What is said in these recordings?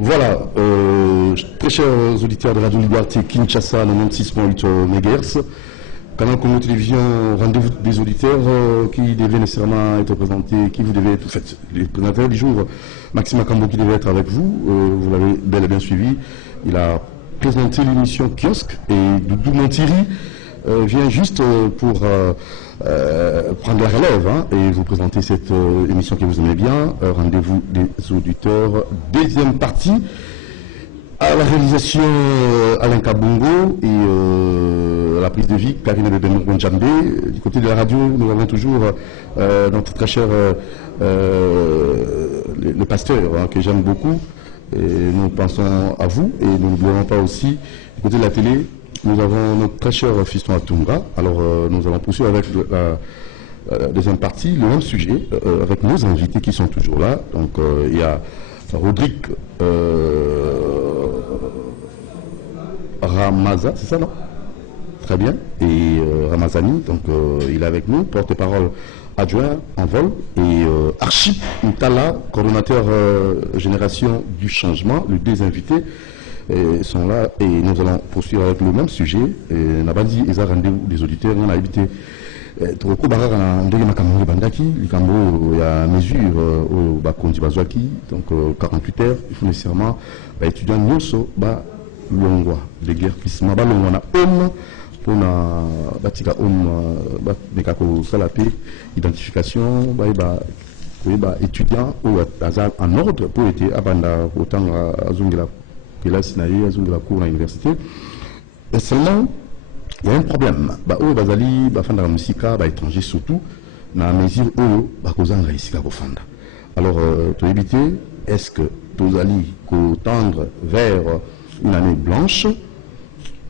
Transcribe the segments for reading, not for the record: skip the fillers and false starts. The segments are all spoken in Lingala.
Voilà, très chers auditeurs de Radio Liberté Kinshasa 96.8 MHz, Canal Congo Télévision, rendez-vous des auditeurs qui devaient nécessairement être présentés, qui vous devez être, en fait, les présentateurs du jour, Maxime Akambo qui devait être avec vous, vous l'avez bel et bien suivi, il a présenté l'émission Kiosque et Doudou Montiri vient juste pour prendre la relève et vous présenter cette émission que vous aimez bien, rendez-vous des auditeurs, deuxième partie, à la réalisation Alain Kabongo et à la prise de vie Karine Bebemou-Njambe. Du côté de la radio, nous avons toujours notre très cher le pasteur que j'aime beaucoup et nous pensons à vous et nous n'oublions pas aussi du côté de la télé. Nous avons notre très cher Fiston Atunga. Alors, nous allons poursuivre avec la deuxième partie, le même sujet, avec nos invités qui sont toujours là. Donc, il y a Rodrigue Ramaza, c'est ça, non? Très bien. Et Ramazani, donc, il est avec nous, porte-parole adjoint en vol. Et Archip Ntala, coordonnateur Génération du Changement, les deux invités. Sont là et nous allons poursuivre avec le même sujet. N'a pas dit ils ont rendez-vous des auditeurs, on a évité trop barrage en ndenge makambo bandaki, likambo ya mesure au bakonzi bazwaki, donc 48 heures, il faut nécessairement étudiant nyonso ba longwa les guerres qui se maba longwa na homme pour na batika homme ba mekako salape identification ba étudiant ou en ordre pour être abanda autant azungila que là, c'est la cour à l'université. Et seulement, il y a un problème. Eux, bazali, bafanda la musique, étrangers surtout, na mesure où, bakozanga ici ka kofanda. Alors, pour éviter, est-ce que tozali ko tendre vers une année blanche?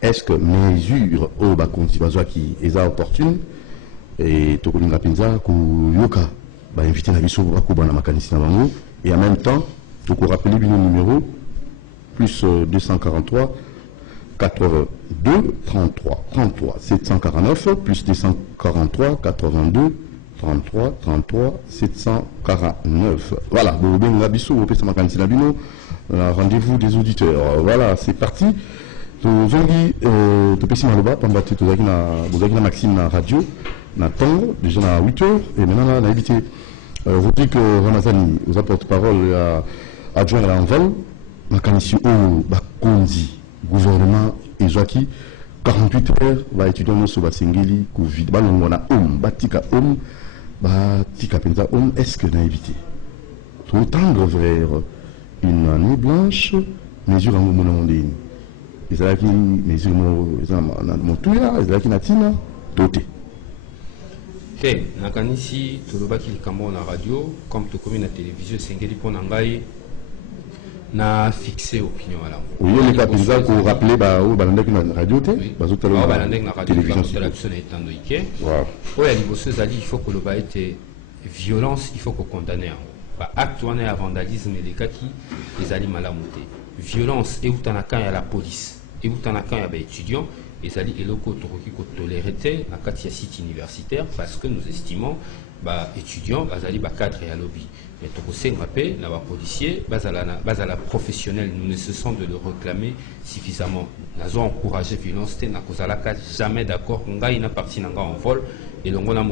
Est-ce que mesure où bakonzi bazwa qui est opportune et tokolinga penza ko yoka inviter na biso ba ko bana makanisi na bango et en même temps, toko rappeler le numéro plus 243 82 33 33 749 plus 243 82 33 33 749. Voilà, rendez-vous des auditeurs. Voilà, c'est parti. Maxime na radio, na temps, déjà à 8h, et maintenant on a évité Rodrigue Ramazani, vous apporte parole à adjoint à l'envol. Makanisi au Bakonzi, gouvernement et Joaki, 48 heures, va étudier nos Sobasingeli, Covid, Balongona, Batika, Batika Penza, est-ce que n'a évité? Tout tendre vers une année blanche, mesure en monde. Les Alaki, mesure mon touya, les Alaki Natina, doté. Ok, Nakanisi, Tolobaki, Likambo na radio, comme tu commis la télévision, Singeli Ponangai. Na fixé opinion à la oui, les cas pour vous rappeler la radio télévision il faut que le bas était violence, il faut qu'on condamne acte à vandalisme et les cas qui les alliés malamuté violence et où t'en as quand il y a la police et où t'en as quand il y a des étudiants et ça et locaux qui tolérité à quatre sites universitaires parce que nous estimons étudiants bazali cadre et à lobby. Mais tout ce qu'on n'a pas policier, la professionnel, nous nécessitons de le réclamer suffisamment. Nous avons encouragé la violence, nous n'avons jamais d'accord. On a une partie en vol et l'on a la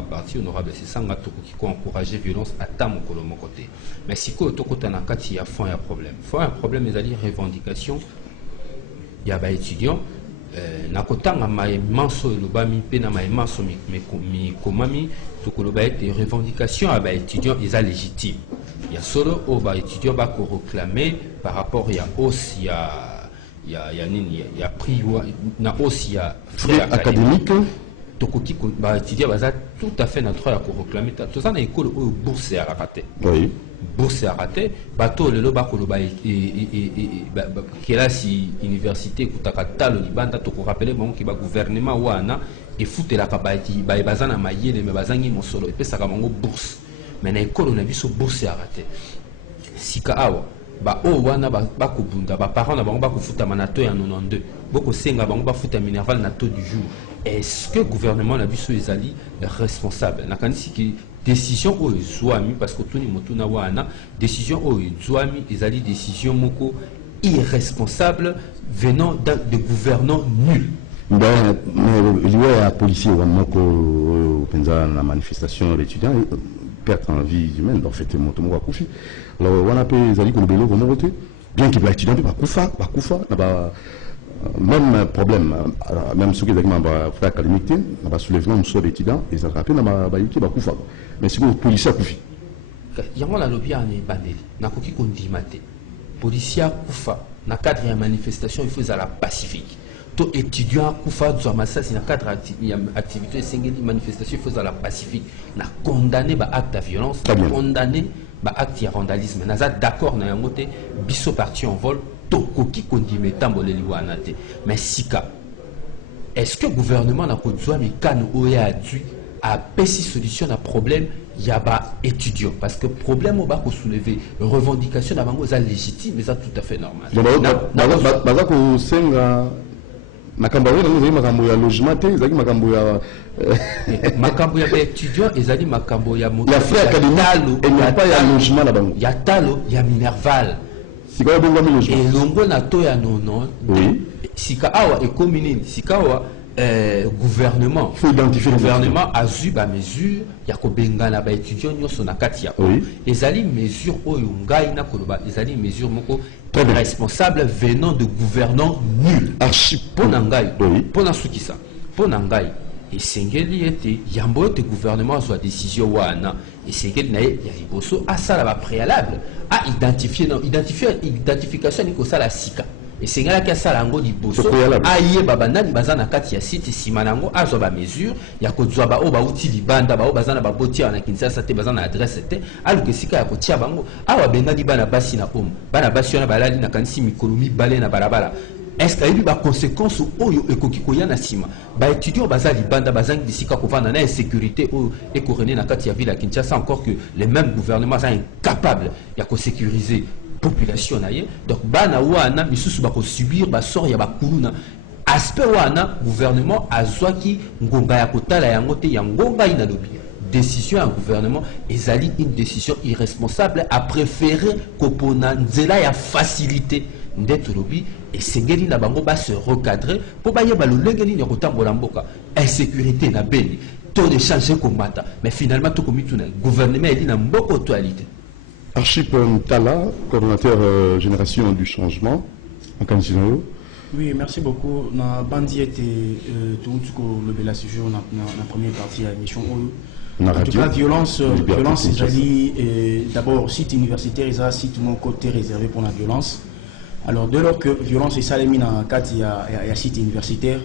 partie honorable, c'est ça qui a encouragé la violence à ta mon côté. Mais si tu il y a fond, il y a problème. Il y a un problème, il y a des revendications. Il y a des étudiants. Nakotanga maïmanso lobami pena maïmanso mi komami tukoloba des revendications à étudiants ils sont légitimes. Il y a solo au étudiants ba ko réclamer par rapport il y a aussi il y a prix na aussi il y a frais académiques tokoki ba étudiants baza tout à fait na droit à ko réclamer tout ça na école au bourse à raté. Oui. Bourse à raté bateau le loba koloba kela si université kutakata le libanda to ko rappeler bon ki ba gouvernement wana et fouté la kabati ba bazana mayele me bazangi mosolo et pesa ka bango bourse mais na école na biso bourse à raté sika awa ba o wana ba ko bunda ba parents na bango ba ko futa manato ya 92 boko senga bango ba futa minéral na taux du jour. Est-ce que le gouvernement na biso ezali responsable na kanisi ki décision o ezwami parce que tuni motuna wana décision o ezwami ezali décision moko irresponsable venant de gouvernants nuls. Ben, il y a un policier qui a la manifestation des étudiants perdre en vie humaine, en fait, mon koufi. Alors, on a pu les comme bélo, comment voter? Bien qu'il y ait des étudiants, même problème, même ceux qui ont fait académique, on va soulèvement de l'étudiant, ils ont rappelé, on va y koufa. Mais c'est le policier koufi. Il y a un lobby en bandeli, n'a pas qui condimate. Policier koufa, dans le cadre de la manifestation, il faut la pacifique. Tout étudiant koufa dans massage dans le cadre d'activité single manifestation il faut la pacifique na condamner ba acte de violence condamner ba acte de vandalisme na d'accord na yangote biso parti en vol to koki kondime tamboleli wana te mais sika est-ce que le gouvernement n'a pas mi kan oya dû a pessi solution à problème ya ba étudiant parce que problème au ba ko soulever revendication na bango za légitime mais ça tout à fait normal na ko senga makambo ya logement te ezali makambo ya makambo ya étudiant ezali makambo ya moto ya frère académique et non pas ya logement na bango ya talo ya minerval sika bongo mi logement et longo na to ya nono sika awa ekomini sika awa gouvernement faut identifier gouvernement a eu ba mesure ya ko bengana ba étudiant nyoso na kati ya ezali mesure oyo ngai na koloba ezali mesure moko responsable venant de gouvernants nuls. Ponangai, Ponasukisa, Ponangai, et Sengeli était Yambo de gouvernement soit décision wana, et Sengeli nae Yariboso a ça la préalable, à identifier, non, identification ni ko ça la sika. Et Sengela qui a ça la ngo di boso, a yé babana ni bazana kati ya site simanango a zoba mesure, ya ko zoba o ba uti libanda ba o bazana ba botia na Kinshasa te bazana adresse te, alu ke sika ya ko tia bango, awa benga di bana basi na om, bana basi na balali na kanisi mikolomi balé na balabala. Est-ce qu'il y a eu des conséquences au Ekokikoya na sima? Ba étudiants bazali banda bazang disika ko vana na insécurité au ekorené na kati ya ville à Kinshasa encore que les mêmes gouvernements sont incapables ya ko sécuriser population naie donc bana wana misusu bako subir ba sort ya bakuluna aspect wana gouvernement azwaki ngonga ya kotala yango te ya ngonga ina lobi décision à gouvernement ezali une décision irresponsable à préférer kopona nzela ya facilité ndeto lobi et sengeli na bango ba se recadrer pour ba yeba lolengeli ni kotambola mboka insécurité na beni taux de changer komata mais finalement tout comme tout na gouvernement eli na mboko actualité. Archip Tala, coordonnateur génération du changement en Kanzino. Oui, merci beaucoup. Na bandi était tout le bel séjour na première partie de l'émission. En tout cas, violence d'abord site universitaire, il y a site mon côté réservé pour la violence. Alors dès lors que violence est salémie dans le cadre il y a site universitaire.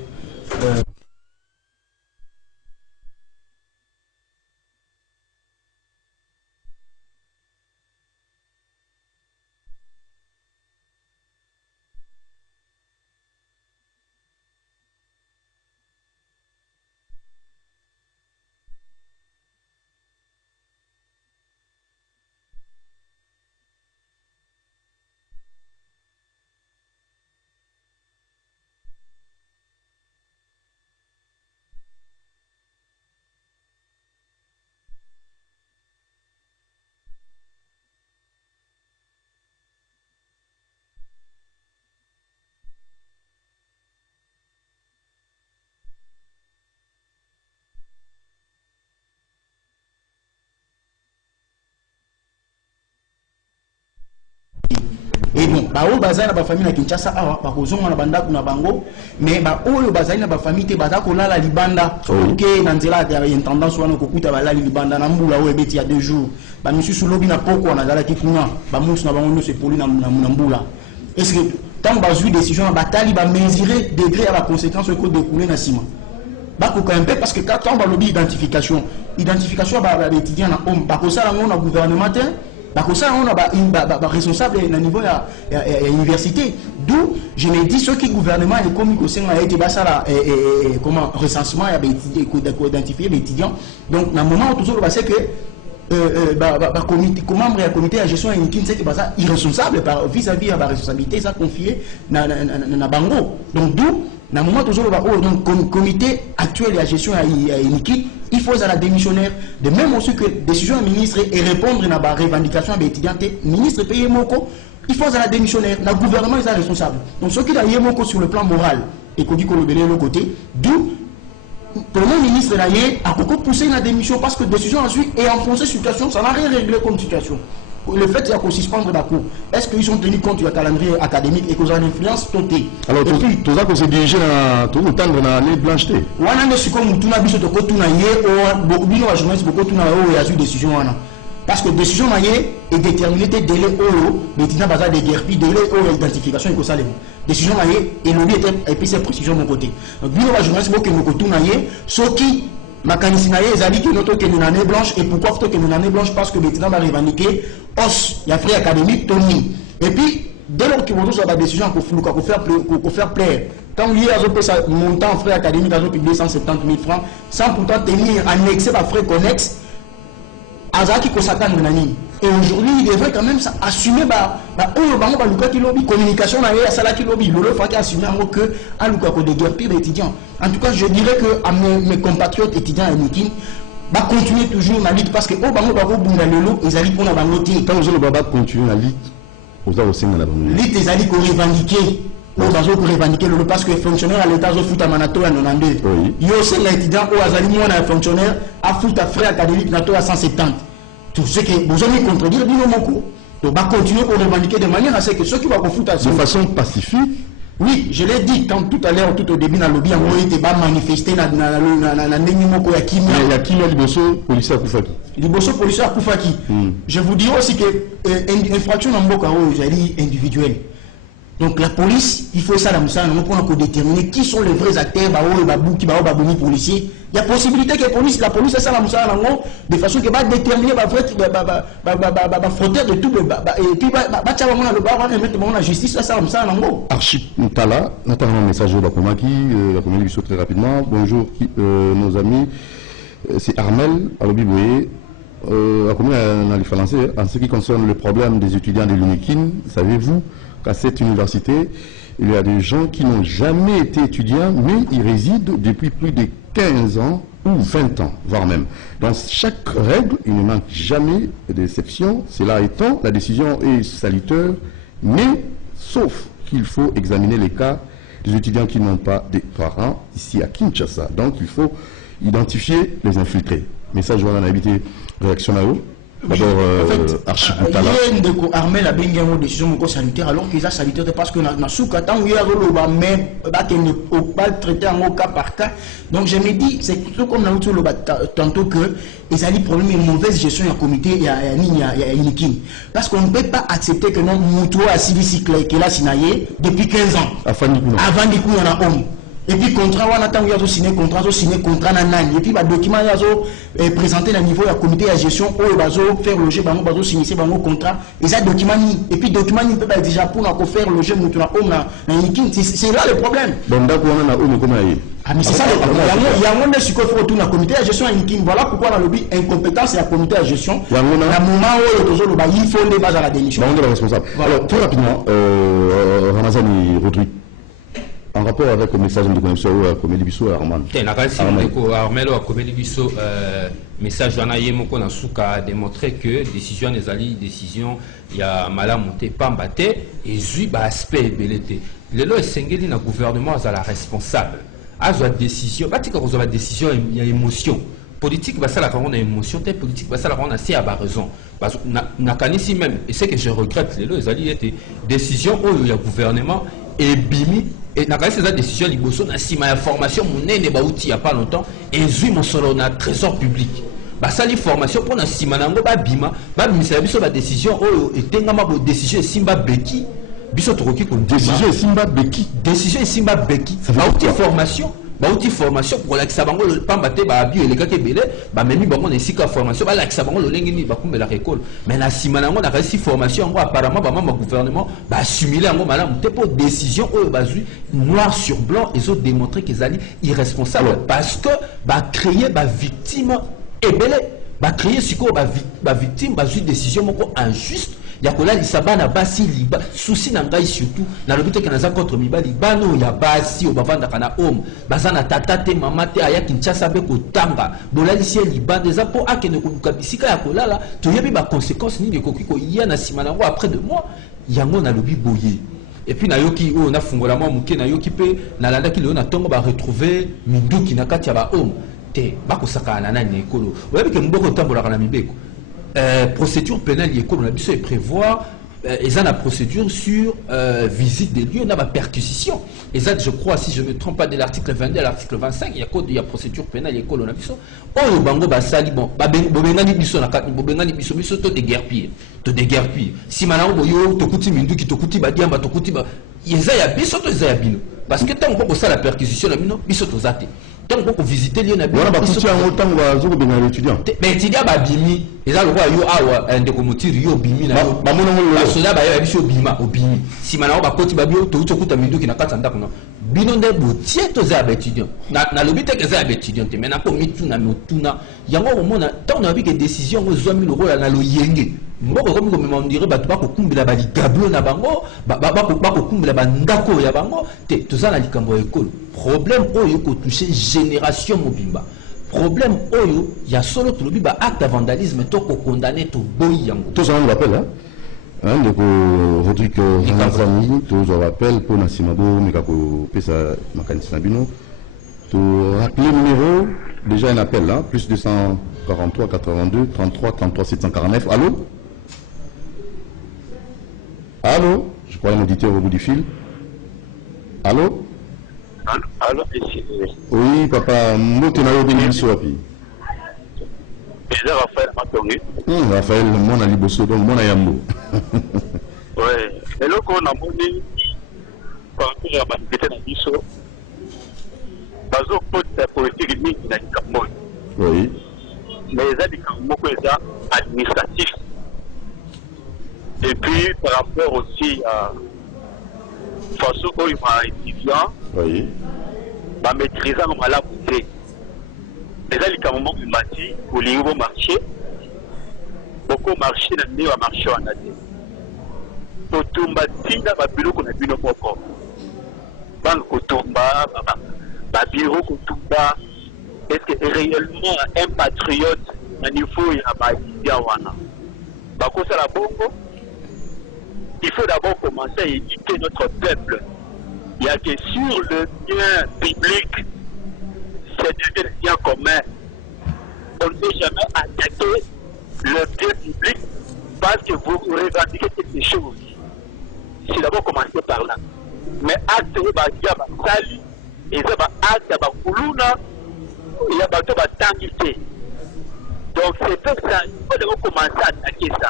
Et bon, bah au bazar na famille na Kinshasa awa ba kozonga na banda kuna bango mais ba oyo bazali na ba famille te baza kolala libanda OK na nzela ya intendance wana kokuta balali libanda na mbula oyo ebeti ya 2 jours ba misusu lobi na poko na zala kikuna ba musu na bango no se poli na mbula est-ce que tant bazui décision na batali ba mesurer degré à la conséquence ko découler na sima ba ko quand parce que quand on ba lobi identification ba étudiant na homme ba ko sala ngona gouvernement parce que ça, on a responsable au niveau de l'université. D'où, je me dis, ceux qui gouvernement et comme il a été comment recensement identifier les étudiants. Donc, dans le moment où tout ça, c'est que comme membre du comité de gestion c'est irresponsable vis-à-vis de la responsabilité, ça confié dans Bango. Donc, d'où, dans le moment où le comité actuel de la gestion à Nikit, il faut à la démissionnaire, de même aussi que décision ministre et répondre à la revendication des étudiants, ministre payé moko, il faut à la démissionnaire, le gouvernement est responsable. Donc ce qui est moko sur le plan moral, et qu'on dit qu'on le bénit de l'autre côté, d'où le Premier ministre a beaucoup poussé la démission parce que décision ensuite est enfoncée situation, ça n'a rien réglé comme situation. Le fait qu'il y a qu'on suspendre la cour, est-ce qu'ils ont tenu compte du calendrier académique et qu'ils ont une influence totale? Alors, tout ça qu'on s'est dirigé dans tout le temps de l'année blancheté. On a des comme tout n'a pas de côté, beaucoup de journalistes, beaucoup de eu décision. Parce que décision est déterminée des délais euro, mais il n'y a pas de guerre, puis délai euro identification et que ça les décision et l'objet et puis c'est précision de mon côté. Donc, bien les journalistes, beaucoup de côté, ceux qui mécanisme ils ont dit que notre une année blanche et pourquoi faut que une année blanche parce que maintenant va revendiquer os il y a frais académique Tony et puis dès lors qu'ils vont sur la décision qu'on faire plaire quand il y a un montant en frais académiques à publier 170 000 francs sans pourtant tenir annexé par frais connexes à qui consacre une année. Et aujourd'hui, il devrait quand même assumer la communication à ça qui lobby. Le fait assumer que à Luka de guerre pire étudiants. En tout cas, je dirais que à mes compatriotes étudiants à Nikin, va continuer toujours la lutte parce que au bango babo bunda lelo ils allaient pour la bangoté. Quand vous allez baba continuer la lutte, vous allez aussi dans la bangoté. Lutte ils allaient revendiquer. Nous allons revendiquer le parce que les fonctionnaires à l'État ont foutu à Manato à 92. Il y a aussi l'étudiant au Azali moi un fonctionnaire à foutu à frais académiques Nato à 170. Tout ce que vous allez contredire, dis-nous mon coup. Donc, on va continuer pour revendiquer de manière à ce que ceux qui vont foutre de façon pacifique. Oui, je l'ai dit quand tout à l'heure, tout au début, dans le lobby, on était manifesté dans la Nénimoko ya Kimia. Il y a qui le Liboso, policier à Koufaki. Liboso, policier à Koufaki. Je vous dis aussi que l'infraction en Mboka, j'ai dit individuelle. Donc la police, il faut ça dans le pour déterminer qui sont les vrais acteurs, qui policiers. Il y a possibilité que la police est ça dans de façon que va déterminer frontière de tout et puis la justice ça Archip Ntala, notamment un message de la Komaki, la communication très rapidement. Bonjour nos amis, c'est Armel Alobiboye. En ce qui concerne le problème des étudiants de l'UNIKIN, savez-vous qu'à cette université, il y a des gens qui n'ont jamais été étudiants, mais ils résident depuis plus de 15 ans ou 20 ans, voire même. Dans chaque règle, il ne manque jamais d'exception. Cela étant, la décision est salutaire, mais sauf qu'il faut examiner les cas des étudiants qui n'ont pas de parents ici à Kinshasa. Donc, il faut identifier les infiltrés. Message on a habité réaction à eux. D'abord, Archip Ntala. Il y a Armel a bien une décision sanitaire alors qu'ils ont salutaire parce que dans ce cas, tant qu'il y a ne peut pas traiter en cas par cas. Donc je me dis, c'est plutôt comme dans le tantôt que ils ont des problèmes de mauvaise gestion du comité il y a Inikin. Parce qu'on ne peut pas accepter que notre moutou a cycle qui est là depuis 15 ans. Avant du coup, il y en a homme. Et puis contrat on attend qu'il y a signé contrat nanani et puis ba document il y a présenté au niveau du comité de gestion où bazo faire loger bango bazo signer bango contrat et ça document et puis document il peut pas déjà pour faire loger mutuna homme na c'est là le problème. Donc d'accord on a homme comme aïe. Ah mais c'est ça le problème. Il y a un monde qui faut retourner au comité de gestion à Nikin. Voilà pourquoi dans le lobby incompétence et à comité de gestion. Il y a un moment où il faut les bases à la démission. On est responsable. Alors très rapidement Ramazani Rodrigue. En rapport avec le message de connexion à Comédie Bisso et Armand. Armel à Comédie Bisso, message de Nasuka a démontré que décision des alliés, décision, il y a malamonté, pambaté, et zui, aspect belleté. Le lot est singé dans le gouvernement à la responsable. À la décision, pas que la décision, il y a émotion. Politique, ça la rend émotion, politique, ça la rend assez à raison. Nakanisi même, et c'est que je regrette, les alliés étaient décision où il y a gouvernement et bimi. Et dans cette décision, il y a une formation, il n'y a pas longtemps, et il y a un trésor public. Ça une formation pour la simanango bima, la décision, et décision Simba Beki, décision Simba Beki. Décision Simba Beki. Formation. Bauti formation pour l'accès à bango le pambate ba bio et les gars qui belé ba memi bango ne sika formation ba l'accès à bango le lengini ba kumbe la récolte mais la simanango na réussi formation ngo apparemment ba mama gouvernement ba assimiler ngo madame te pour décision au bazui noir sur blanc et autres démontrer qu'ils allaient irresponsables parce que ba créer ba victime et belé ba créer siko ba victime ba une décision moko injuste ya kolalisa bana basi liba souci na ngai surtout na lobite ke naza contre mibali bano ya basi o bavandaka na homme baza na tata te mama te aya Kinshasa be kotanga bolalisi libanda eza po akende koluka bisika ya kolala toyebi ba conséquences nini ekoki koya na nsima nango après de moi yango na lobi boye. Et puis nayoki o na fungola mwa muke nayoki pe nalandaki leo na tongo ba retrouver minduki na kati ya ba homme te bakosakana na nani ekolo oyebi ke mboko tambolaka na mibeko. Procédure pénale école on a dû prévoir ils ont la procédure sur visite des lieux, on a ma perquisition. Et ça, je crois, si je ne me trompe pas, de l'article 22 à l'article 25, il y a procédure pénale école on a vu ça. Oh, le bango basali bon, bobengani biso na kat, bobengani biso to déguerpir, to déguerpir. Si maintenant boyo to kuti mindu ki to kuti badiamba to kuti ba, yeza ya biso to yeza ya bino. Parce que tant qu'on ça la perquisition na bino, biso to zate. Tant qu'on visiter lieu na bino. Voilà, parce que en autant va zo benga l'étudiant. Mais étudiant ba bimi, eza le roi yo awa ndeko motiri yo bimi na yo. Ba mona ngolo. Soda ba yo biso bima obimi. Si mana ba koti ba bio to kuta mindu ki na kata ndako na. Bino nde botie to za ba étudiant. Na lobite ke za ba étudiant mais na ko mituna motuna. Yango mona tant on a vu que décision ngo zo 1000 € na lo yenge. Mboko comme comme on dirait ba to ba ko kumbela ba ligablo na bango ba ko kumbela ba ndako ya bango te to za na likambo école. Problème oyo ko toucher génération mobimba. Problème oyo ya solo to lobi ba acte de vandalisme to ko condamner to boy yango. Tout ça on l'appelle hein donc Rodrigue Ramazani tout ça rappelle pour Nassimabo Mikako pesa makanisi na bino to rappeler numéro déjà un appel là plus 243 82 33 33 749 allô je crois un auditeur au bout du fil allô. Allô, ici. Oui, papa, moto na yo bengiso wapi? C'est Raphaël Matongi. Raphaël, mon ali bosso donc mon ayambo. Ouais, et là qu'on a moni par rapport à ma activité na biso. Bazo pote politique ni na Cameroun. Oui. Mais ça dit comme moko ça administratif. Et puis par rapport aussi à façon où il m'a étudiant. Oui. Bah maîtriser en malamu te. Déjà les camomans du mati pour les nouveaux marchés. Beaucoup marché na ndio marché en ade. Kotumba tinda ba bureau qu'on a vu nos poko. Banque kotumba ba bureau kotumba. Est-ce que réellement un patriote à niveau ya ba wana. Ba ko ça la bongo. Il faut d'abord commencer à éduquer notre peuple. Il y a que sur le bien public, c'est le bien commun. On ne peut jamais attaquer le bien public parce que vous revendiquez quelque chose. C'est d'abord commencer par là. Mais acte de sali, et ça va acte de kuluna, il y a bateau tangité. Donc c'est fait ça, il faut d'abord commencer à attaquer ça.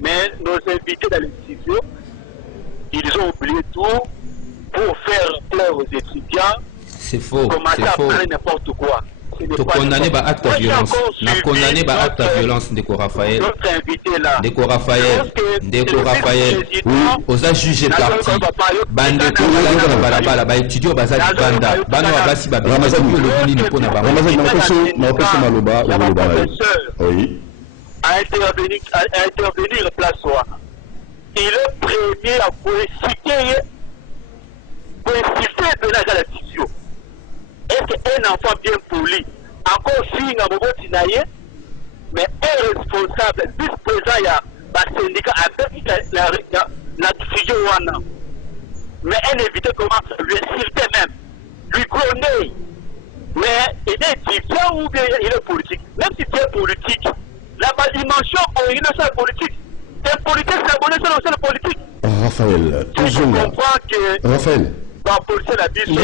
Mais nos invités dans les studios, ils ont oublié tout pour faire plaire aux étudiants. C'est faux. Commencer à parler n'importe quoi. To condamner ba acte de violence. Na condamner ba acte de violence de Raphaël. Notre invité là. De Raphaël. Oui. Osa juge parti. Bande ko la balabala ba étudiant bazali banda. Bano abasi ba Ramazani le bini ni pona ba. Ramazani na peso maloba. Oui. À intervenir place soir. Il est premier à coïncider de la décision. Est-ce qu'un enfant bien poli, encore signe à Bobo Tinaye, mais un responsable, vice-président, il y a un syndicat avec la décision, mais un évité commence à lui insulter même, lui cloner. Mais il est étudiant ou bien il est politique. Même si tu es politique, la dimension il est seul politique. Un politique, c'est abonné sur le seul politique. Raphaël, toujours là. Raphaël. Il y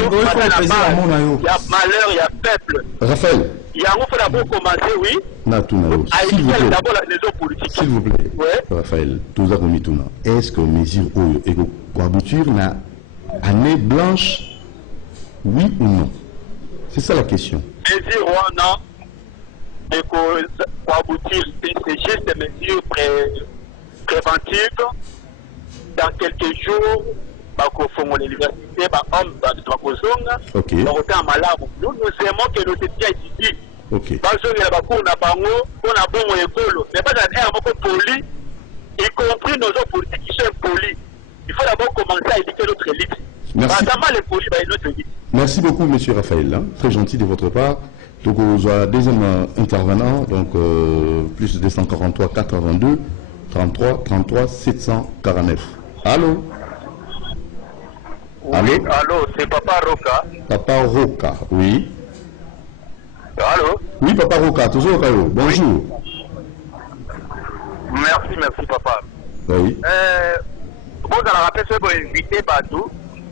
a malheur, il y a peuple. Raphaël. Il y a un faut d'abord commencer, oui. S'il vous plaît. D'abord les autres politiques. S'il vous plaît. Ouais. Raphaël, tout ça comme Mituna. Est-ce que mesure Oyo et Kouabouture n'a année blanche, oui ou non? C'est ça la question. Mesure non. Et Kouabouture, c'est juste des mesures préventives. Dans quelques jours, à l'université, ok. Nous aimons que nos étudiants étudient. Ok. Parce que nous avons un bon école, mais pas un poli y compris nos hommes politiques qui sont impolis. Il faut d'abord commencer à éduquer notre élite. Merci. Notre élite. Merci beaucoup, monsieur Raphaël. Hein. Très gentil de votre part. Donc, deuxième intervenant, donc plus de 243 422 33 33 749. Allô? Oui, allô, c'est Papa Roca. Papa Roca, oui. Allô? Oui, Papa Roca, toujours au Caillou. Bonjour. Merci, Papa. Oui. Vous allez rappeler ce que vous invitez Badou,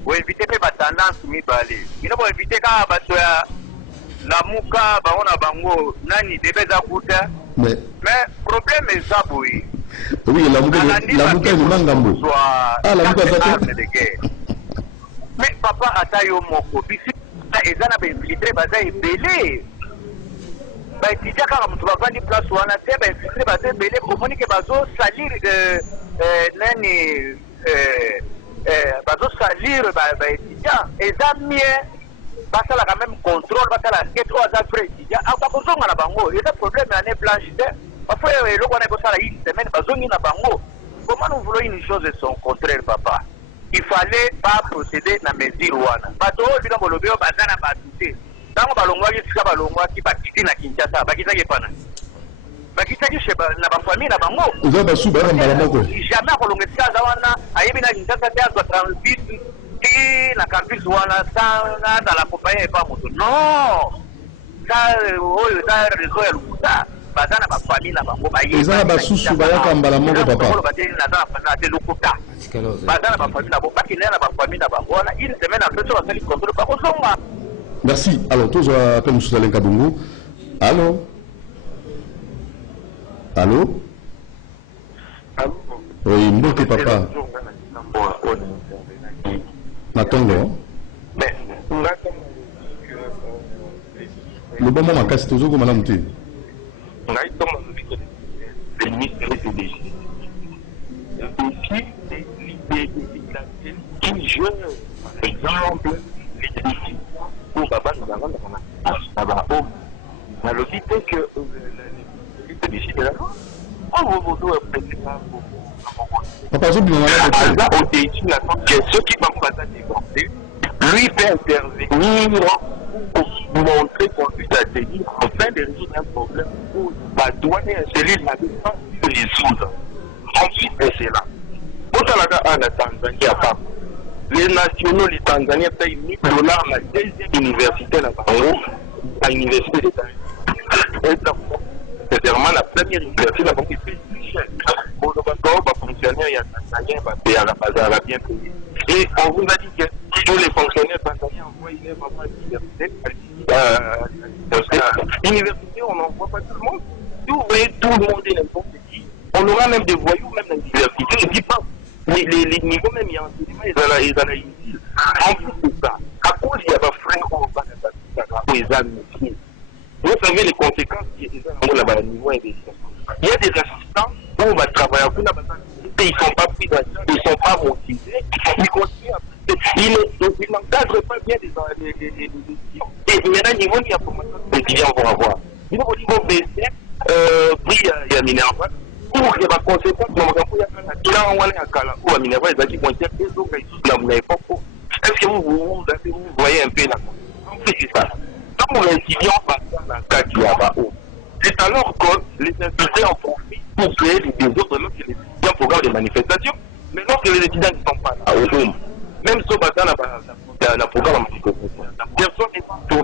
vous invitez pas tendance Mibali. Il faut inviter quand la Mouka, Baona Bango, Nani, Debeza Kouta. Mais problème est ça, oui. Oui, la Mouka est Mangambo. Ah, la Mouka est ça. Mais papa, Atayo Moko, ici, ils ont infiltré, ils ont belé. Si tu as une place où on a infiltré, ils ont belé. Au moins, ils ont salir salir ils ont mis basala quand même contrôle basala quête aux affaires étudiants à pas besoin na bango il y a des problèmes année blanche parfois le on a besoin une semaine besoin na bango comment nous voulons une chose de son contraire papa il fallait pas procéder na mesure wana bato bino bolobeo bazana batute tango balongwa kisika balongwa ki bakiti na Kinshasa bakita ke pana bakita ki sheba na ba famille na bango uza basu ba mbala moko jamais kolonga tsaka wana ayebi na Kinshasa te azwa transit na campus wana sana dans la compagnie pas moto non ça oyo ça réseau ya lukuta bazana ba famille na bango ba yeba ezana basusu bayaka mbala moko papa bazana ba famille na bango bakina na ba famille na bango wana une semaine après ça basali contrôle pas kosonga. Merci. Alors tous appelle M. Salen Kabungu. Allô? Allô? Oui, Mbote papa. Natongo. Le bon moment, casse toujours comme madame T. Exemple, les défis pour Baba nous avons dans le fait que les défis de la loi, papa, je bien ceux qui m'ont déporté, lui fait intervenir pour montrer qu'on lui a dit afin de résoudre un problème où la douane et cellule n'avaient pas pu résoudre. Ensuite, c'est là. Pour la Tanzanie, à part. Les nationaux, les Tanzaniens payent 1 000 $ à la deuxième université là-bas. À l'université c'est vraiment la première université là-bas qui paye plus cher. Pour le fonctionnaire, il y a Tanzaniens, il y a la bazar, la bien payé. Et on vous a dit que tous les fonctionnaires tanzaniens envoient une élève à l'université. L'université, on n'envoie pas tout le monde. Si vous voyez tout le monde est n'importe qui, on aura même des voyous, même dans l'université. Je ne dis pas. Les niveaux même, il y a un ils en utilisent. En plus de ça, à cause il y a des freins aux amis. Vous savez les conséquences qu'il y a là-bas au niveau investissement. Il y a des assistants où on va travailler à ils ne sont pas pris ils ne sont pas motivés, ils continuent à ils n'encadrent pas bien les étudiants. Et maintenant, au niveau de la formation, les étudiants vont avoir. Au niveau BC, prix il y a Minerva. Pour qu'il y ait des conséquences, est-ce que vous voyez un peu là? C'est ça. Quand les étudiants passent dans le cas du Abao, c'est alors que les infiltrés en profitent pour créer des autres lorsque les étudiants programment des manifestations, mais lorsque les étudiants ne sont pas là, au home, même si on passe dans la programme de manifestation, personne n'est pas pour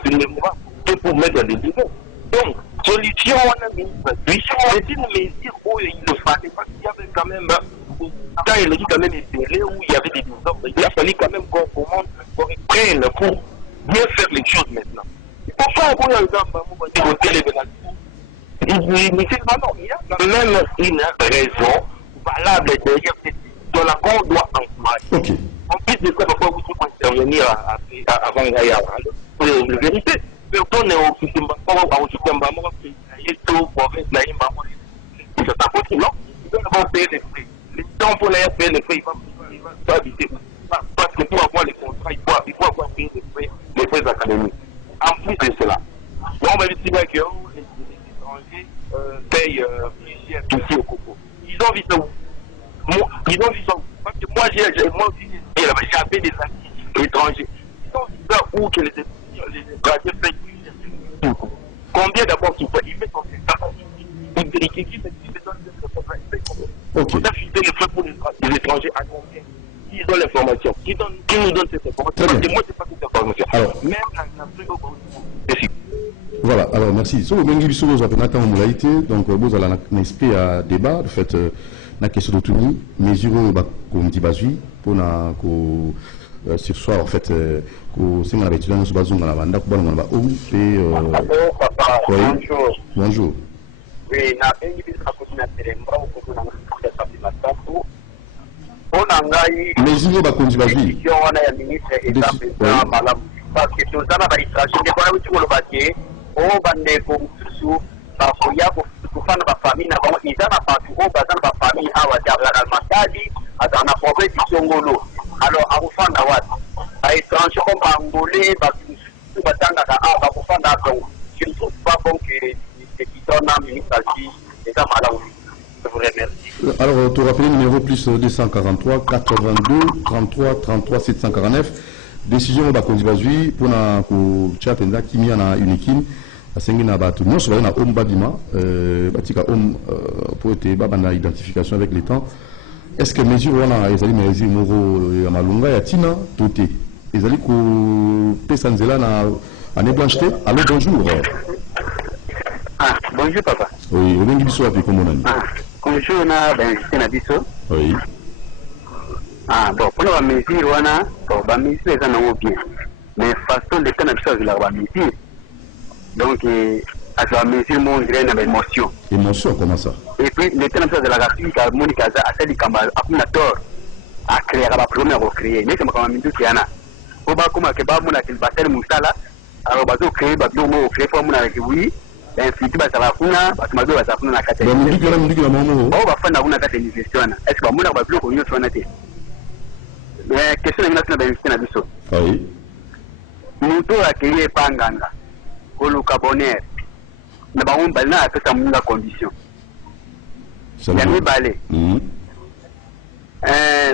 pour mettre des niveaux. Donc, solution, c'est une mesure où il ne fallait pas qu'il y avait quand même, quand il est quand même espéré, où il y avait des désordres, il a fallu quand même qu'on prenne pour bien faire les choses maintenant. Pourquoi on a eu il y a même une raison valable dans laquelle on doit encourager. Okay. En plus de ça, pourquoi vous pouvez intervenir avant Gaïa? C'est la vérité. Mais on est au système, c'est pas possible, non? Ils vont payer les frais. Les gens pour les payer les frais, ils vont pas habiter. Parce que pour avoir les contrats, il faut avoir payé les frais académiques. En plus de cela, on va estimer que les étrangers payent plus cher qu'ici au Congo. Ils ont vu ça où? moi aussi, j'avais des amis étrangers. Là où que les étrangers payent. Combien d'abord tu peux y mettre dans ces temps? Ok. On a fixé les frais pour les étrangers à combien? Qui donne l'information? Qui nous donne cette information? Très bien. Moi, c'est pas cette information. Alors. Même la merci. Voilà, alors merci. So, Bengi Bissou, vous avez Nathan Moulaïté, donc vous avez un esprit à débat, de fait, la question de Touni, mesure comme dit Bazui, pour sur soi, en fait, que c'est mon habitude, nous sommes dans la bande, pour nous avoir et Papa, oui. bonjour. Bonjour. Oui, na Bengi Bissou, na Telemba, ou na Matambu. On a ngai. Mesure comme dit Bazui. Décision, on a un ministre et ça, madame. Parce que tout ça, on a l'étranger, on a eu le papier. O bandeko mususu bakoya kufana ba famille na bango izana patu o bazana ba famille awa jabla na matadi azana province Songolo alors akufana watu a étranger comme angolais ba batanga ka aba kufana donc je ne trouve pas bon que qui donne un ministre ici et ça malade. Je vous remercie. Alors, tu rappelles le numéro plus 243 82 33 33 749. Décision de Bakondi Bazui pour na ko chapenda kimia na unikin asengi na batu non soit na homme babima batika homme pour être babana identification avec les temps. Est-ce que mesure wana ezali mesure moro ya malunga ya tina toté ezali ko pesa nzela na ane blancheté. Allô, bonjour. Ah, bonjour papa. Oui, obengi biso api komonani. Ah, bonjour na ben na biso. Oui. Ah bon, pour la mesure, on a la mesure est en bien. Mais façon de faire la chose la mesure. Donc, à la mesure, mon dirait une émotion. Émotion, comment ça? Et puis, le temps de la Afrique, à Monica, à celle qui a tort à créer, à problème à recréer. Mais c'est ma mesure qui en a. Au bas, comme à Keba, mon a fait le Moussala, alors, on va créer, on va créer, on va créer, oui. Ben, si tu vas à la funa, tu vas à la funa, on va faire une question. Est-ce que mon a pas plus connu sur la tête? Mais question est na biso. Oui. Muto akeye panganga. Koluka bonheur. Na ba mbali na pesa munga condition. Ya mibale.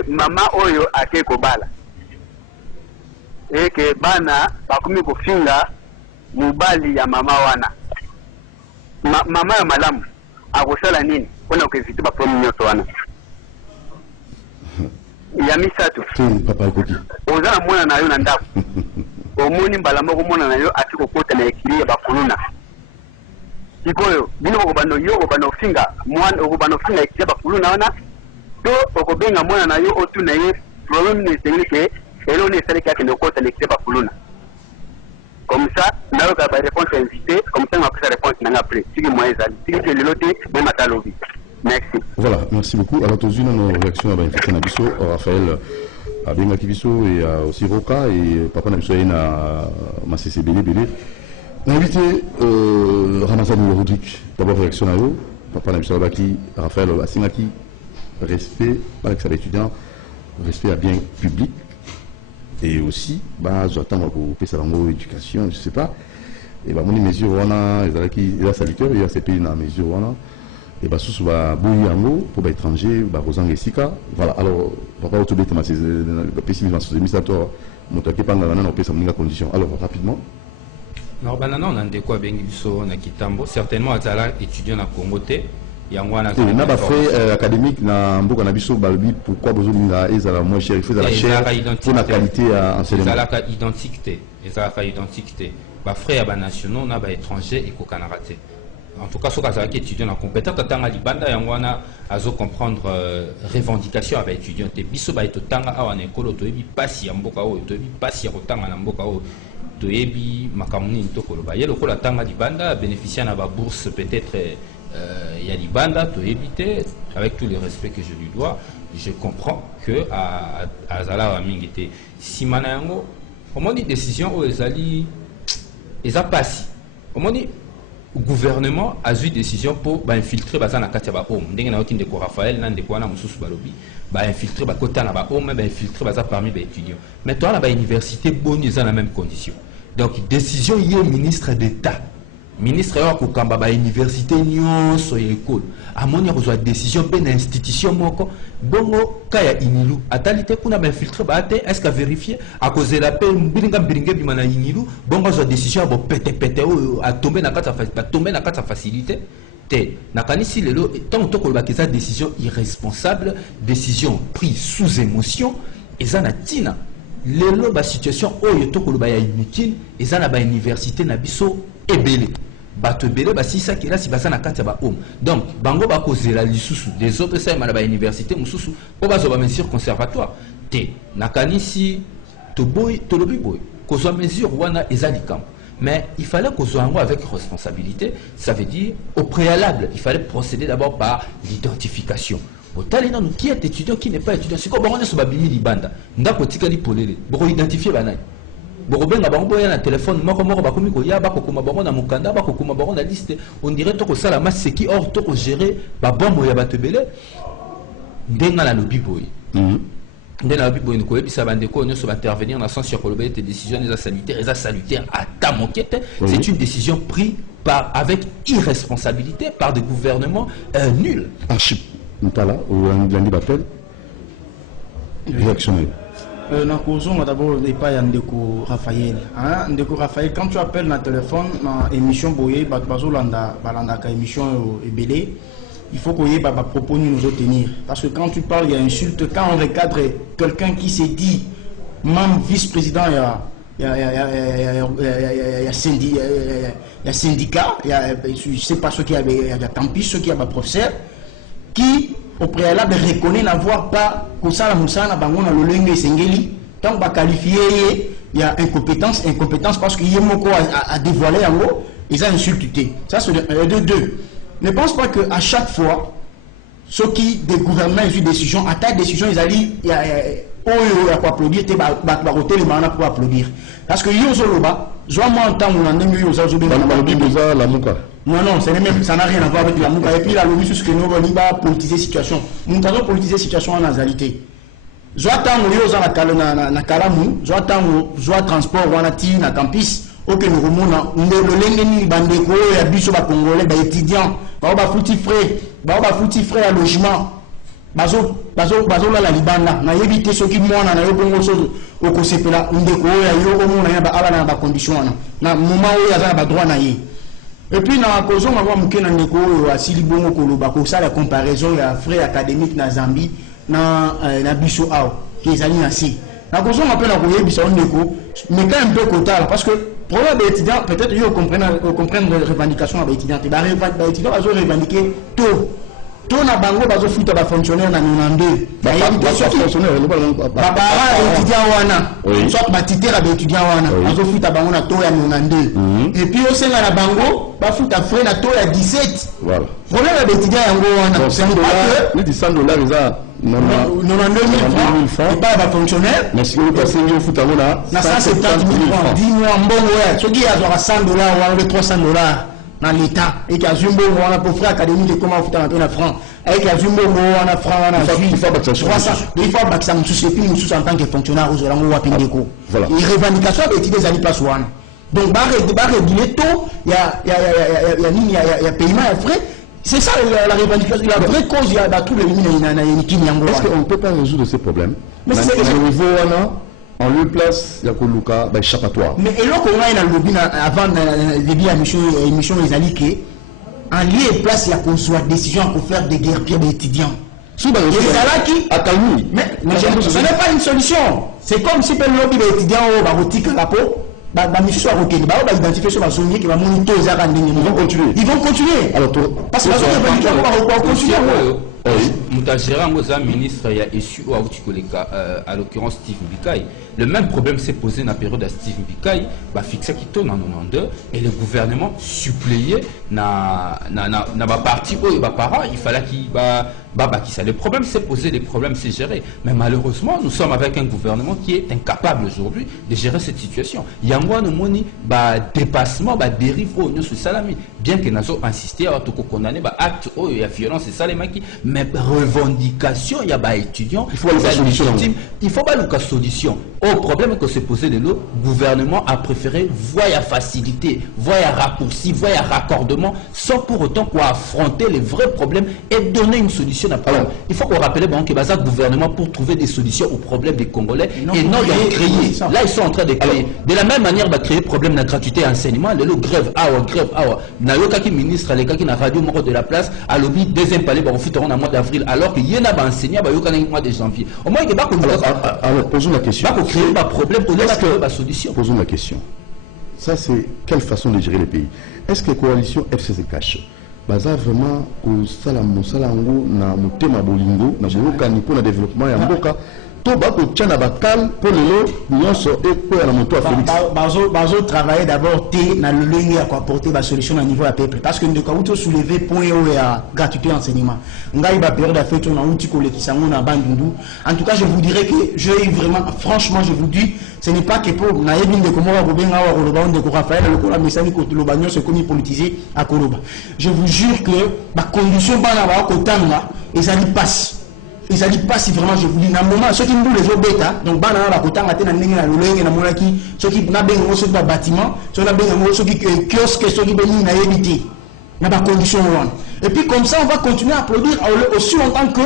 Mama oyo ake kobala. Eke bana bakumi kofinga mubali ya mama wana. Mama ya malamu akosala nini? Ona okeviti ba problème nyoto wana. Ya misatu papa ekoki oza mona na yo na ndako omoni mbala moko mona na yo atiko kota na ekili ba kuluna sikoyo bino ko bando yo ko bando finga mwana ko bando finga ekili ba kuluna wana to okobenga mona na yo otu na ye problème ni tenike elo ni sele ka kende kota na ekili ba kuluna comme ça na yo ka ba réponse invité comme ça ma réponse na après siki moyeza siki le loté même atalobi. Merci. Voilà, merci beaucoup. Alors, tous nos réactions à Benfica Nabiso, Raphaël à Bengaki Biso et aussi Roca et Papa Nabiso et ma CCBD BD. Invité Ramazani Rodrigue, d'abord réaction à eux, Papa Nabiso Baki, Raphaël Asimaki, respect avec ses étudiants, respect à bien public et aussi, j'attends pour faire ça éducation, je sais pas. Et mon mesure, on a les salutaires, il y a ces pays dans la mesure, on a. Et bah sous va bouillango pour étranger bah rosang et sika voilà alors papa autobété ma pessimisme sur les administrateurs montaké pas dans on peut ça une condition alors rapidement alors banana on a de quoi bengi biso na kitambo certainement azala étudiant na Congo té yangwana na ba fait académique na mboka na biso balbi pourquoi besoin na ezala moins cher il faut la cher pour la qualité à enseignement ezala identité ba frère ba nationaux na ba étranger et ko kanarate. En tout cas, ce qui est étudiant en compétence, tant à l'Ibanda, il y a à comprendre revendication avec étudiants. Biso ba etotanga awa na ekolo to ebi pasi ya mboka o to ebi pasi ya kotanga na mboka o to ebi makamuni ntokolo ba yelo kola tanga l'Ibanda bénéficiant na ba bourse peut-être ya l'Ibanda to éviter avec tout le respect que je lui dois. Je comprends que à Zala wa mingité simana yango au moins des décisions o ezali eza pasi au moins le gouvernement a eu décision pour infiltrer bazana katia ba homme ndenge na yoki ndeko Raphaël na ndeko wana mususu balobi ba infiltrer ba kota na ba homme ba infiltrer baza parmi ba étudiants mais toi na ba université boni za na même condition donc décision yé ministre d'état ministre ya kokamba ba université nyonso ya école amoni ya kozwa décision pe na institution moko bongo kaya inilu atalite kuna ba infiltrer ba te est-ce que vérifier a cause la pe mbilinga bima na inilu bongo zo décision bo pete o a tomber na kata facilité te nakanisi lelo tant to ko ba keza décision irresponsable, décision prise sous émotion eza na tina lelo ba situation oyo to ko ba ya inutile eza na ba université na biso ebele bato ebele basisa kila si baza na kati ya ba homme donc bango bakozela lisusu des autres ça na ba université mususu po bazo ba mesure conservatoire te nakanisi to lobi boy kozwa mesure wana eza likambo mais il fallait kozwa yango avec responsabilité, ça veut dire au préalable il fallait procéder d'abord par l'identification. Otali nanu qui est étudiant qui n'est pas étudiant siko bango so babimi libanda ndako tikali polele boko identifier banani boko benga bango boya na téléphone moko bakomi ko ya bakokoma bango na mukanda bakokoma bango na liste on dirait to ko sala maseki or to ko gérer ba bombo ya batebele ndenga na lobi boy ndena lobi boy ko ebisa bandeko nyonso ba intervenir na sens ya koloba ete décision des sanitaires et salutaire à ta moquette c'est une décision prise avec irresponsabilité par des gouvernements nuls. Ntala, ou un lundi d'appel réactionnel. D'abord, il n'y a pas Ndeko Raphaël. Ndeko Raphaël, quand tu appelles dans le téléphone, dans l'émission Boye, émission Ebele, il faut qu'il y ait des propos nous obtenir. Parce que quand tu parles, il y a insulte. Quand on recadre quelqu'un qui s'est dit, même vice-président, il y a syndicat, je ne sais pas ce qu'il y a, il y a tant pis, ce qu'il y a, professeur, qui au préalable reconnaît n'avoir pas kosala musana bango na lolenge sengeli tant ba qualifier il y a incompétence parce qu'il y a moko à dévoiler yango ils ont insulté ça c'est de deux. Ne pense pas que à chaque fois ceux qui des gouvernements ont décision à ta décision ils allaient il y a pour applaudir te ba roter les mains pour applaudir parce que yo zoloba zo moi en temps on ndenge yo zo la muka. Non, ça n'a rien à voir avec la mouka. Et puis la lobby sur ce que nous allons politiser situation. Nous allons politiser situation en azalité. Zoatan ou yoza na kalamu, zoatan ou transport ou anati na campus. Ok, nous remonons. Nous l'engeni bandeko ya biso ba congolais ba étudiants. Ba fouti frais à logement. Bazo la libanda. Na yebite soki mwana na yo bongo so okosepela ndeko ya yo omona ya ba ala na ba condition na. Na moment où ya za ba droit na ye. Et puis, dans la cause, on va voir que Asili Bongo Koloba, ça la comparaison, il y a frais académique dans Zambie, dans Bissau, qui est allé ainsi. La cause, on appelle la Koye Bissau Ndeko, mais quand même peu total, parce que, problème des étudiants, peut-être qu'ils comprennent les revendications des étudiants. Les étudiants ont revendiqué tôt. Tout na bango bazo futa ba fonctionnaire na 92 ba fonctionnaire ba étudiant wana soit ba titera ba étudiant wana bazo futa bango na to ya 92 et puis au sein na bango ba futa frais na to ya 17 voilà problème ba étudiant yango wana c'est $100 ça 92 francs et pas ba fonctionnaire mais si vous passez vous futa na 170 000 francs 10 mois mbongo ya soki ya $100 ou $300 dans l'État et qu'il y a Zumbo on a pour frère académique comment on fait un franc et qu'il y a Zumbo on a franc on a il faut battre 300 il faut battre ça nous soucie nous en tant que fonctionnaire aux Olango Wapindeko les revendications avec des années place one donc barre réguler tôt il y a paiement à frais c'est ça la revendication la vraie cause il y a tous les est-ce qu'on ne peut pas résoudre ces problèmes mais c'est au niveau on lui place Yakoluka échappatoire. Mais et là qu'on a le lobby avant le début de l'émission les alliés en lieu et place il y a qu'on soit décision pour faire des guerres des étudiants. Mais ce n'est pas une solution. C'est comme si le lobby des étudiants va retirer la peau. Ils vont continuer. Alors, parce que va continuer. Moutagera Moza, ministre, il y a issu à l'occurrence Steve Mbikaï. Le même problème s'est posé dans la période de Steve Mbikaï, fixé qui tourne en 92, et le gouvernement suppléé na parti où il fallait qu'il ça. Le problème s'est posé, les problèmes s'est géré. Mais malheureusement, nous sommes avec un gouvernement qui est incapable aujourd'hui de gérer cette situation. Il y a un moni dépassement, dérive sur salami. Bien que nous avons insisté à tout condamner acte il y a violence et salamaki, mais revendication il y a étudiants. Il faut la solution. Il faut pas la solution. Au problème que se posait le gouvernement a préféré voir la facilité, voir la raccourci, voir la raccordement, sans pour autant qu'on affronter les vrais problèmes et donner une solution à problème. Il faut qu'on rappelle bon, que le gouvernement pour trouver des solutions aux problèmes des Congolais et non de créer. Là, ils sont en train de créer. De la même manière, créer problème de gratuité à enseignement, le grève, grève, Nayoka qui ministre, les gars qui na radio mort de la place, à l'objet deuxième palais, on fait en mois d'avril, alors qu'il y en a enseigné, au mois de janvier. Au moins, il n'y a pas alors, posons la question. Créer un problème au lieu de trouver la solution. Posons la question. Ça, c'est quelle façon de gérer le pays? Est-ce que la coalition FCC cache baza vraiment au salamango na mutema bolingo na boloka ni pour le développement ya mboka to ba ko tchana bakal pour le nyonso et pour la moto à Félix bazo travailler d'abord té na le ligne à apporter la solution à niveau à peuple parce que nous devons soulever point où ya gratuité enseignement ngai ba période a fait on a outil kolekisa na bandundu. En tout cas, je vous dirais que je vraiment franchement je vous dis ce n'est pas que pour na yebinde comment va benga wa koloba on de ko Raphaël le kola mesani ko loba nyonso komi politisé à koloba. Je vous jure que ma condition bana ba ko tanga et ça n'y passe. Et ça dit pas si vraiment je vous dis dans moment ceux qui nous les bêta donc bana ba kotanga te na ndenge na lolenge na monaki ceux qui na benga ceux qui ba bâtiment ceux na benga ceux qui kiosque ceux qui beni na yebiti na ba condition one. Et puis comme ça on va continuer à produire aussi longtemps que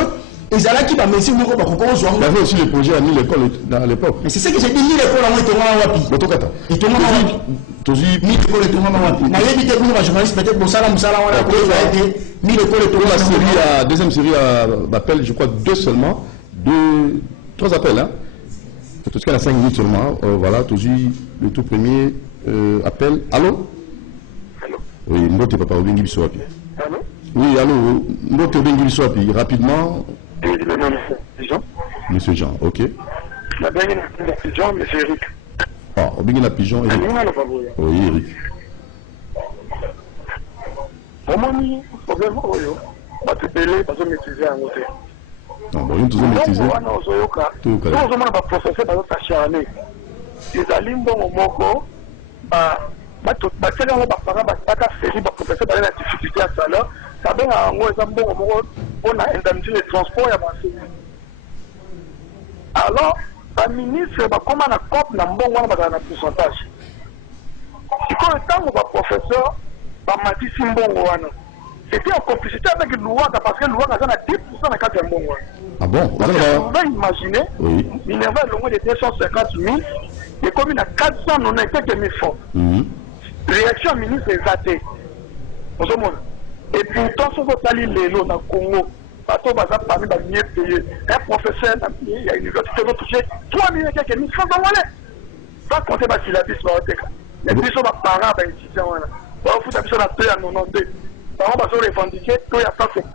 les ala qui va messer moko ba kokon zo. Il y avait aussi le projet à 1000 écoles à l'époque. Mais c'est ce que j'ai dit 1000 écoles en étant wapi. Botokata. Et tout le monde Tozi 1000 écoles et tout le monde wapi. Na yebiti pour les journalistes peut-être pour ça la musala on a été 1000 écoles et tout le monde. Deuxième série d'appels, je crois 2 seulement, 3 appels hein. Tout ce qu'il y a 5 minutes seulement, voilà, Tozi le tout premier appel. Allô? Allô? Oui, Mbote Papa Obengi Biswapi. Allô? Oui, allô, Mbote Obengi Biswapi, rapidement. Monsieur Jean, ok. La dernière Jean, monsieur Eric. Ah, Obengi na Pigeon, Eric. Oui, Eric. Vraiment, problème, pas te payer, pas te maîtriser en côté. Non, bon, nous tous maîtriser. Tout le monde va processer par notre acharné. Les aliments au moko, bakeli yango bapara bataka série baprofesseur bale na difficulté ya salaire babenga yango eza mbongo moko mpona indemnité de transport ya baenseignant. Alors baministre bakóma na cope na mbongo wana bazala na pourcentage. Sikoyo ntango baprofesseur bamatisi mbongo wana c'était en complicité avec Louaka parce que Louaka aza na 10% na kati ya mbongo wana. Ah bon? On va imaginer oui. Minerva longo de 250 000 et comme il a 490 quelques francs. Réaction ministre est ratée. Et pourtant, ce que tu as dit dans le Congo, parce que parmi les mieux payés, un professeur il y a une université qui a touché 3 000 quelques mille francs. Ça compte pas si la piste va être. Les pistes sont parents étudiants. On va foutre la piste à 92. Par contre, on va revendiquer qu'il y a 170.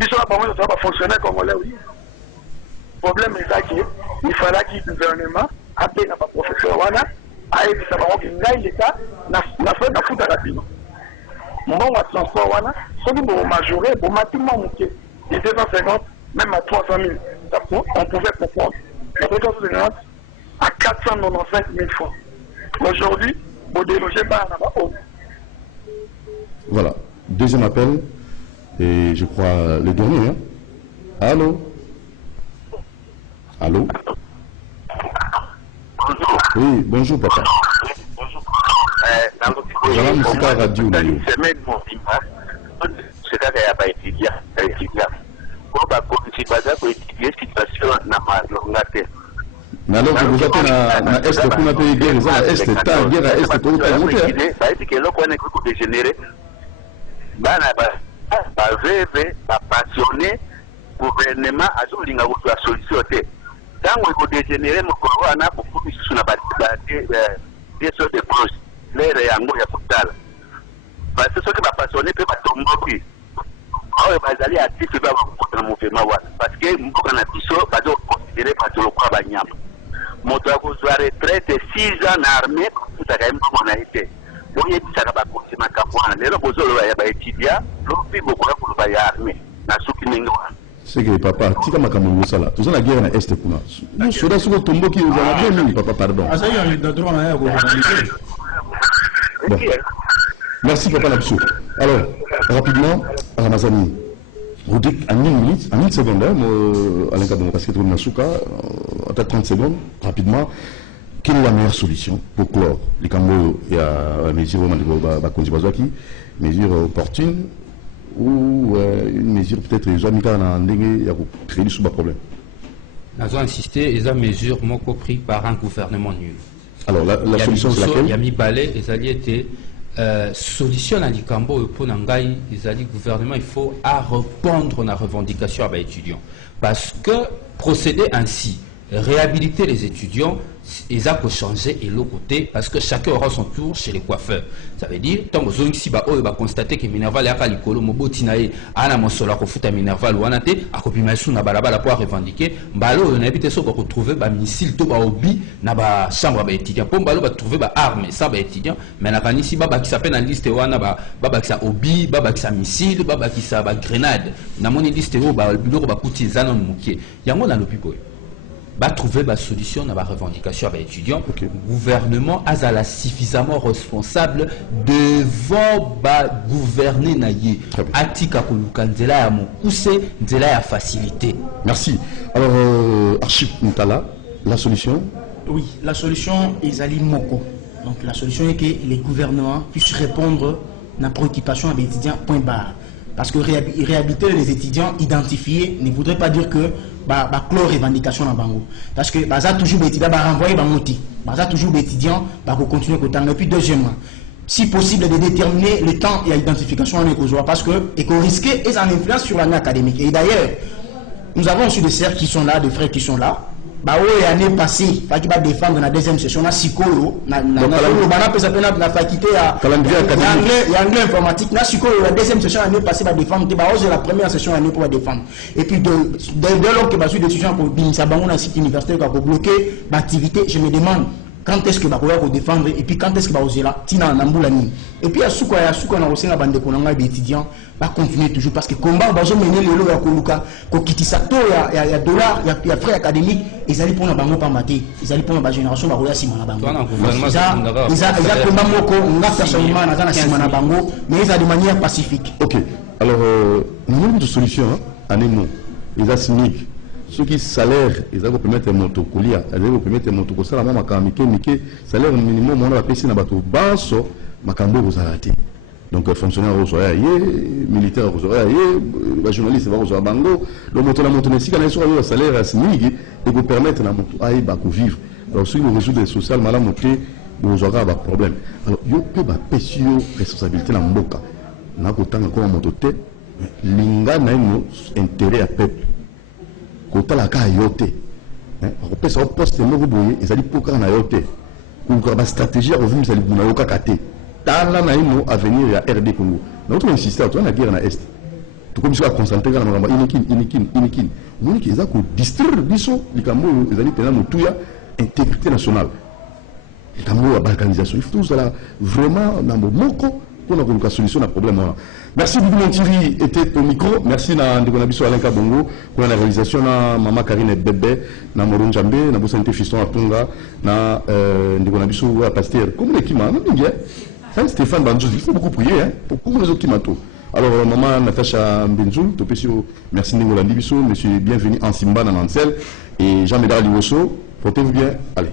Les parents va fonctionner comme on l'a dit. Le problème est qu'il fallait que le gouvernement appelle à professeur Wana. Aïe, ça va avoir l'État, n'a fait la foudre rapidement. Mon bon transport, si vous majorez, vous matimement monter de 250, même à 300 000. On pouvait comprendre. La fréquence à 495 000 francs. Aujourd'hui, vous délogez pas à haut. Voilà. Deuxième appel, et je crois le dernier. Hein? Allô? Allô? Oui, bonjour papa. Bonjour. Voilà, Moussika Radio. Semaine, mon fils, c'est là qu'il y a pas étudié. Pour la situation n'a pas été. Mais alors que vous êtes na est qu'on a payé guerre, ça est ta guerre à est qu'on a monté. Ça veut dire que l'on est beaucoup dégénéré. Bah VV, passionné, gouvernement a toujours une solution. Tango iko dégénéré mokolo wana beaucoup sur na des sortes de proches l'air yango ya kutala parce que ceux qui va passionner peut pas tomber awe bazali actif ba ko na mouvement wana parce que mboka na biso bazo considérer pas le quoi banyama moto ya kozwa retraite 6 ans na armée kutaka mboka na ite donc yebisaka ba konsima kabwana lelo bozolo ya ba étudiant lopi boko ya kuluba ya armée na suki ningo c'est que papa tika makambo sala tout ça la guerre na est kuna nous soda soko tombo ki vous avez bien papa pardon asa yo da droit na ya ko bon merci papa Lapsou. Alors rapidement Ramazani vous dites en 1 minute seconde Alain Kabongo parce que tout le monde peut-être 30 secondes, rapidement. Quelle est la meilleure solution pour clore les Cambos et à mesure mesure opportune ou une mesure peut-être créer sous problème? Nous avons insisté, les mesures prises par un gouvernement nul. Alors la solution c'est laquelle? Il y a mis balai, les alliés étaient solution à l'Ikambo pour Nangaï, les alliés gouvernement, il faut répondre à la revendication des étudiants. Parce que procéder ainsi, réhabiliter les étudiants, ils ont changer et l'autre côté parce que chacun aura son tour chez les coiffeurs. Ça veut dire tant que ici va constater que Minerval a likolo mobotinae ana mosola ko futa Minerval wana te akopima su na balabala pour revendiquer mbalo on habite so ko trouver ba missile to ba obi na ba chambre ba étudiant pour mbalo ba trouver ba arme ça ba étudiant mais na kanisi baba qui s'appelle en liste wana baba qui sa obi baba qui sa missile baba qui sa ba grenade na moni liste o ba biloko ba kutizana mukie yango na lopipo va trouver la solution à la revendication avec les étudiants. Le gouvernement a suffisamment responsable devant gouverner naïe. Atika koluka nzela ya mokuse nzela ya facilité. Merci. Alors Archip Ntala, la solution? Oui, la solution est Ali Moko. Donc la solution est que les gouvernements puissent répondre à la préoccupation des étudiants, point barre. Parce que réhabiliter les étudiants identifiés ne voudrait pas dire que clore revendication en Bango. Parce que ça toujours des étudiants renvoyer Bangoti. Ça toujours des étudiants continuer à et puis deuxièmement, si possible de déterminer le temps et l'identification en écozoa parce que risquer et en influence sur l'année académique. Et d'ailleurs, nous avons aussi des sœurs qui sont là, des frères qui sont là. L'année passée, qui va défendre la deuxième session, na Sikolo, na faculté à anglais informatique, na Sikolo, la deuxième session l'année passée va défendre, la première session l'année pour défendre. Et puis dès lors que les étudiants pour Binsabango na site universitaire pour bloquer l'activité, je me demande quand est-ce que va pouvoir défendre et puis quand est-ce que va oser là tina nambulani et puis à souko na aussi na bande konanga des étudiants va continuer toujours parce que combat bazo mener le lo ya koluka ko kitisa to ya dollar ya frais académiques ils allaient pour na bango pas maté ils allaient pour na génération ba koya sima na bango ils combat moko nga personnellement na sima na bango mais ils a de manière pacifique. OK, alors nous avons une solution à nous les assigniques ceux qui salaire ils ont permettre moto kolia ils ont permettre moto ko sala mama kamike mike salaire minimum on a payé na bato baso makambo kozalati donc fonctionnaire au soya militaire au soya journaliste va au bango le moto la moto nesi kana sur le salaire asinigi et pour permettre na moto ai ba ko vivre alors si le réseau des social mala moté vous aura ba problème alors yo pe ba pesio responsabilité na mboka na ko tanga ko moto te linga na no intérêt à peuple kota la ka yote on peut ça poste moko boye ezali poka na yote ko ba stratégie à revenir ça libuna yoka kate tala na ino avenir ya RD Congo notre insister to na guerre na est to comme ça concentrer na ngamba inikin moni eza ko distraire biso likambo ezali pena mutuya intégrité nationale likambo ya balkanisation il faut tout ça vraiment na moko pour la solution à problème. Merci beaucoup mon Thierry était au micro. Merci na Ndekonabiso Alain Kabongo pour la réalisation na Mama Karine Bébé na Moron Djambé na Bosante Fiston Apunga na Ndekonabiso wa Pasteur. Comme l'équipe m'a bien. Ça Stéphane Banjou, il faut beaucoup prier pour comme les autres qui m'entourent. Alors maman Natacha Benzoul, Topesio, merci Ndengolandi Biso, monsieur bienvenue en Simba na Nansel et Jean-Médard Liwoso. Portez-vous bien. Allez.